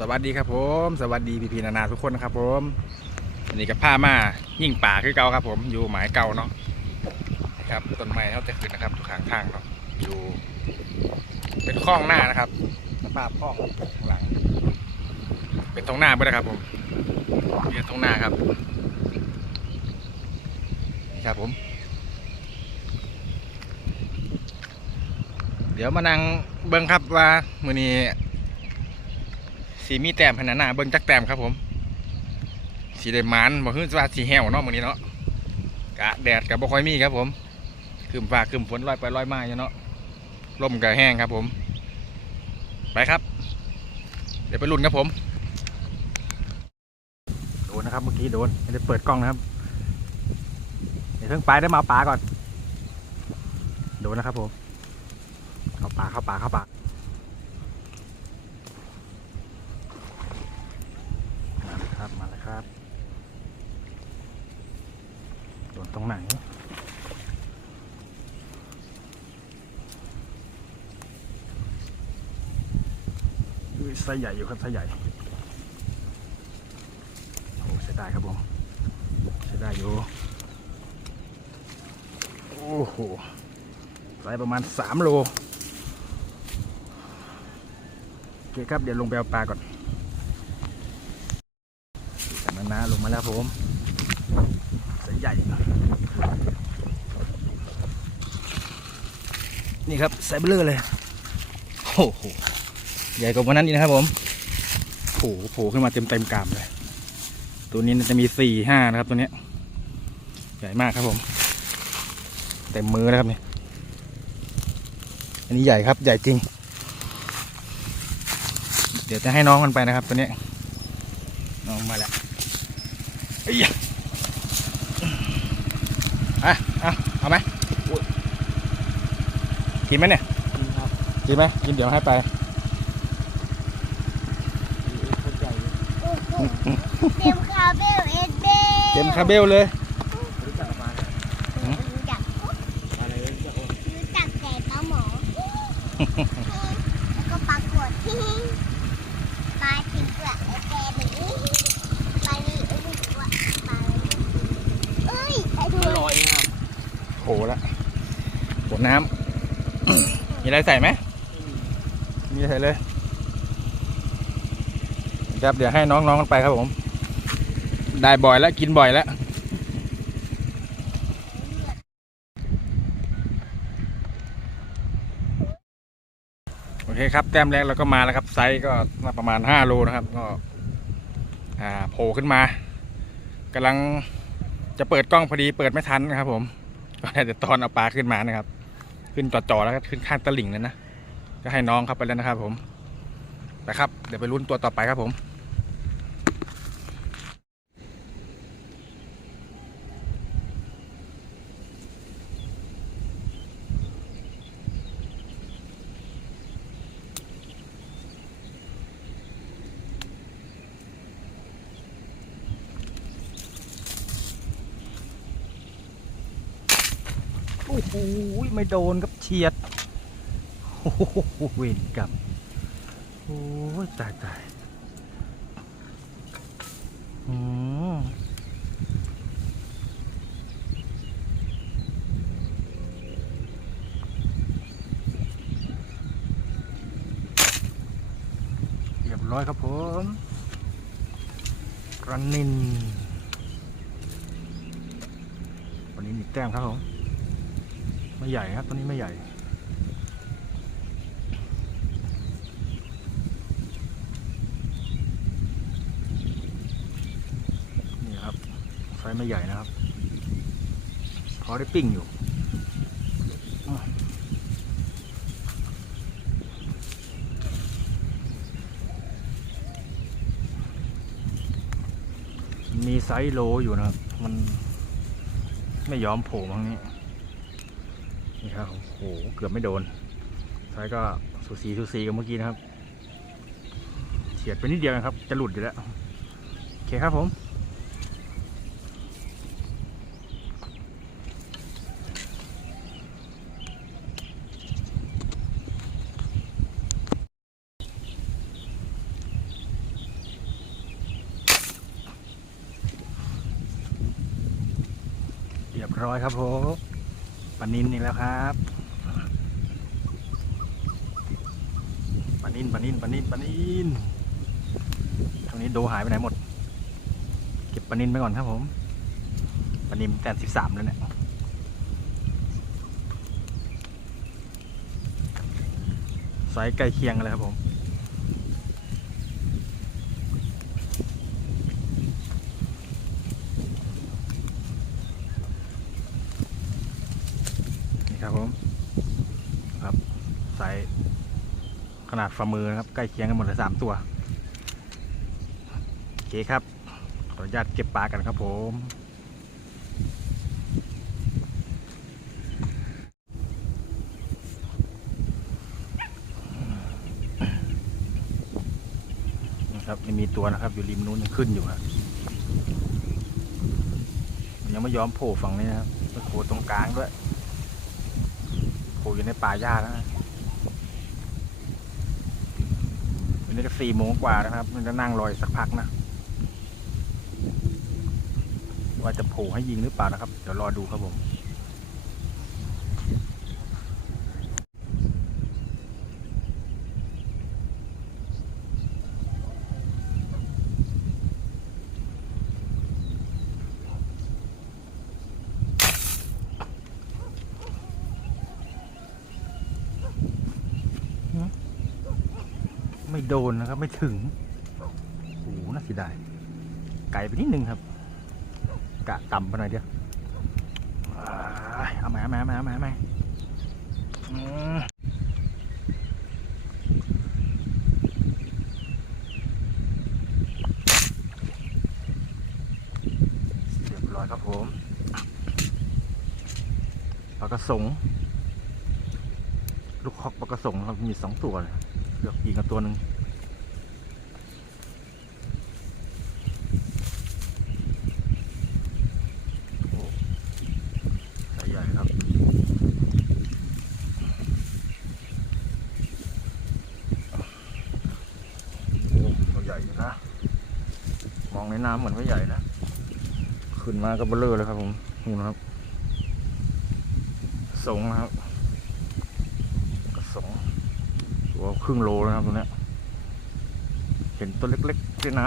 สวัสดีครับผม สวัสดีพี่พีนานาทุกคนนะครับผมวันนี้กับผ้ามายิ่งป่าคือเก่าครับ ผมอยู่หมายเก่าเนาะนะครับต้นไม้เขาจะขึ้นนะครับทุกข้างทางเนาะอยู่ เป็นคลองหน้านะครับสภาพคลองข้างหลัง เป็นตรงหน้าไปนะครับ ผมเนี่ยตรงหน้าครับนี่ครับผม เดี๋ยวมานั่งเบิ้งครับว่ามือนี้ สีมีแต้มขนาดหน้าเบิ้งจักแต้มครับผม สีได้มันบ่ฮื้อว่าสีแห้วเนาะมื้อนี้เนาะกะแดดกับบ่ค่อยมีครับผมคืมฟ้าคืมฝนลอยไปลอยมาอยู่เนาะลมก็แห้งครับผม ไปครับ เดี๋ยวไปลุ้นครับผม โดนนะครับเมื่อกี้โดนไม่ได้เปิดกล้องนะครับเดี๋ยวเพิ่งไปได้มาปลาก่อน โดนนะครับผม เข้าป่าเข้าป่าเข้าป่าเลยครับ มาเลยครับ โดนตรงไหน ไส้ใหญ่อยู่ครับไส้ใหญ่ โอ้ใช้ได้ครับผมใช้ได้อยู่ โอ้โหไส์ประมาณสามโลโอเคครับ เดี๋ยวลงไปเอาปลาก่อน แต่นานา ลงมาแล้วผมสายใหญ่ นี่ครับไซเบลอร์เลยโอ้โหใหญ่กว่าวันนั้นอีกนะครับผมโอ้โหโผล่ขึ้นมาเต็มเต็มกามเลย ตัวนี้น่าจะมีสี่ห้านะครับตัวนี้ใหญ่มากครับผมเต็มมือแล้วครับเนี่ยอันนี้ใหญ่ครับใหญ่จริง เดี๋ยวจะให้น้องมันไปนะครับตัวนี้น้องมาแล้ว เอ้ยอะอะเอาไหมอุ๊ยกินไหมเนี่ยครับกินไหมกินเดี๋ยวให้ไปคนใหญ่เต็มคาเบลเอ็ดเบเต็มคาเบลเลย รู้จักกับมาเนี่ยรู้จักอะไรรู้จักโอนรู้จักแต่ปลาหมอ แล้วก็ปลากดปลาติดเปลือกไอ้แกหนีปลานี่ไอ้นี่ตัวปลาเอ้ยไอ้ดู ลอยครับ โหละโหน้ำ มีอะไรใส่ไหม มีอะไรใส่เลย ครับ เดี๋ยวให้น้องๆกันไปครับผม ได้บ่อยแล้ว กินบ่อยแล้วโอเคครับ แต้มแรกเราก็มาแล้วครับ ไซส์ก็ประมาณ5โลนะครับ ก็โผล่ขึ้นมากำลังจะเปิดกล้องพอดีเปิดไม่ทันนะครับผม ก็ได้แต่ตอนเอาปลาขึ้นมานะครับ ขึ้นจ่อๆแล้วก็ขึ้นข้างตะลิ่งเลยนะก็ให้น้องเข้าไปแล้วนะครับ ผมนะครับ เดี๋ยวไปลุ้นตัวต่อไปครับผม โอ้โหไม่โดนครับเฉียดโอ้โหเวรกรรมโอ้ยตายตายอืมเรียบร้อยครับผมรันนินวันนี้มีแต้มครับผม ไม่ใหญ่ครับตัวนี้ไม่ใหญ่นี่ครับไซส์ไม่ใหญ่นะครับ พอได้ปิ้งอยู่มีไซส์โลอยู่นะครับ มันไม่ยอมโผล่มาทางนี้ นี่ครับโอ้โหเกือบไม่โดนท้ายก็สูสีสูสีกับเมื่อกี้นะครับเฉียดไปนิดเดียวนะครับ จะหลุดอยู่แล้วโอเคครับผมเรียบร้อยครับผม ลานินอีกแล้วครับปลานินปลานินปลานินปลานินตรงนี้โดหายไปไหนหมด เก็บปลานินไปก่อนครับผมปลานินแต่สิบสามแล้วเนี่ยไซส์ใกล้เคียงเลยครับผม ครับผมครับไซส์ขนาดฝ่ามือนะครับ ใกล้เคียงกันหมดเลยสามตัวโอเคครับ ขออนุญาตเก็บปลากันครับผมนะครับยังมีตัวนะครับ อยู่ริมนู้นยังขึ้นอยู่ครับยังไม่ยอมโผล่ฝั่งนี้นะครับไปโผล่ตรงกลางด้วยโผล่ อยู่ในป่าหญ้าแล้วนะวันนี้ก็สี่โมงกว่านะครับ มันจะนั่งรอยสักพักนะ ว่าจะโผล่ให้ยิงหรือเปล่านะครับ เดี๋ยวรอดูครับผม ไม่โดนนะครับ ไม่ถึงโอ้โหน่าเสียดายไกลไปนิดนึงครับ กะต่ำไปหน่อยเดียวเอาใหม่เอาม่เอาม่เอาม่เอาม่เรียบร้อยครับผมปลากระสง ลูกฮอกปลากระสงครับมีสองตัวเลย เลือกยิงกับตัวหนึ่งใหญ่ครับโอ้ตัวใหญ่อยู่นะมองในน้ำเหมือนไม่ใหญ่นะ ขึ้นมาก็เบลเลอร์เลยครับผม นี่นะครับ สงนะครับ กระสง ว่าครึ่งโลนะครับตรงนี้เห็นตัวเล็กๆในน้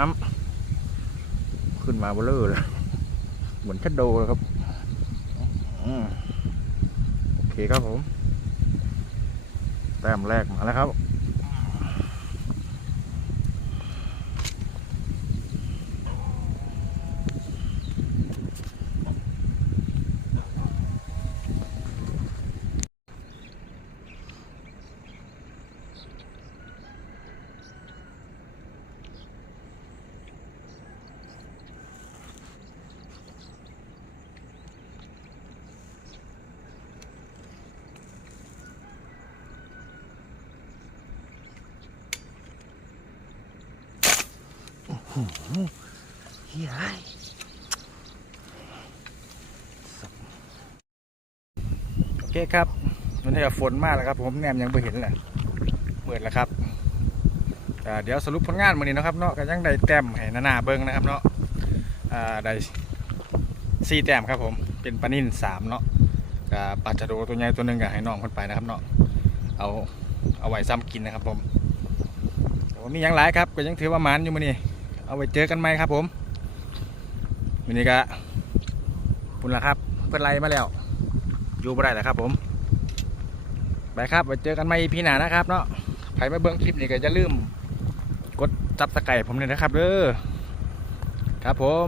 ำขึ้นมาเบลเลอร์เลยเหมือนชัดโดเลยครับอโอเคครับผม แต้มแรกมาแล้วครับ เฮียโอเคครับวันนี้ฝนมากแล้วครับ ผมแนมยังไม่เห็นเลยเปิดแล้วครับเดี๋ยวสรุปผลงานมือนี้นะครับเนาะก็ยังได้แต้มให้นานาเบิ้งนะครับเนาะได้สี่แต้มครับผมเป็นปลานิ่นสามเนาะกับปลาชะโดตัวใหญ่ตัวหนึ่งกับให้น้องคนไปนะครับเนาะเอาเอาไว้ซ้ำกินนะครับผมแต่ว่ามียังหลายครับก็ยังถือว่ามันอยู่มือนี้ เอาไว้เจอกันไหมครับผมวันนี้ก็ปุ่นละครับเป็นไรมาแล้ว อยู่บ่ได้แล้วครับผม ไปครับไว้เจอกันไหมพี่หนานะครับเนาะใครมาเบิ้งคลิปนี้ก็จะลืม กดจับสไคร่ผมเลยนะครับเด้อครับผม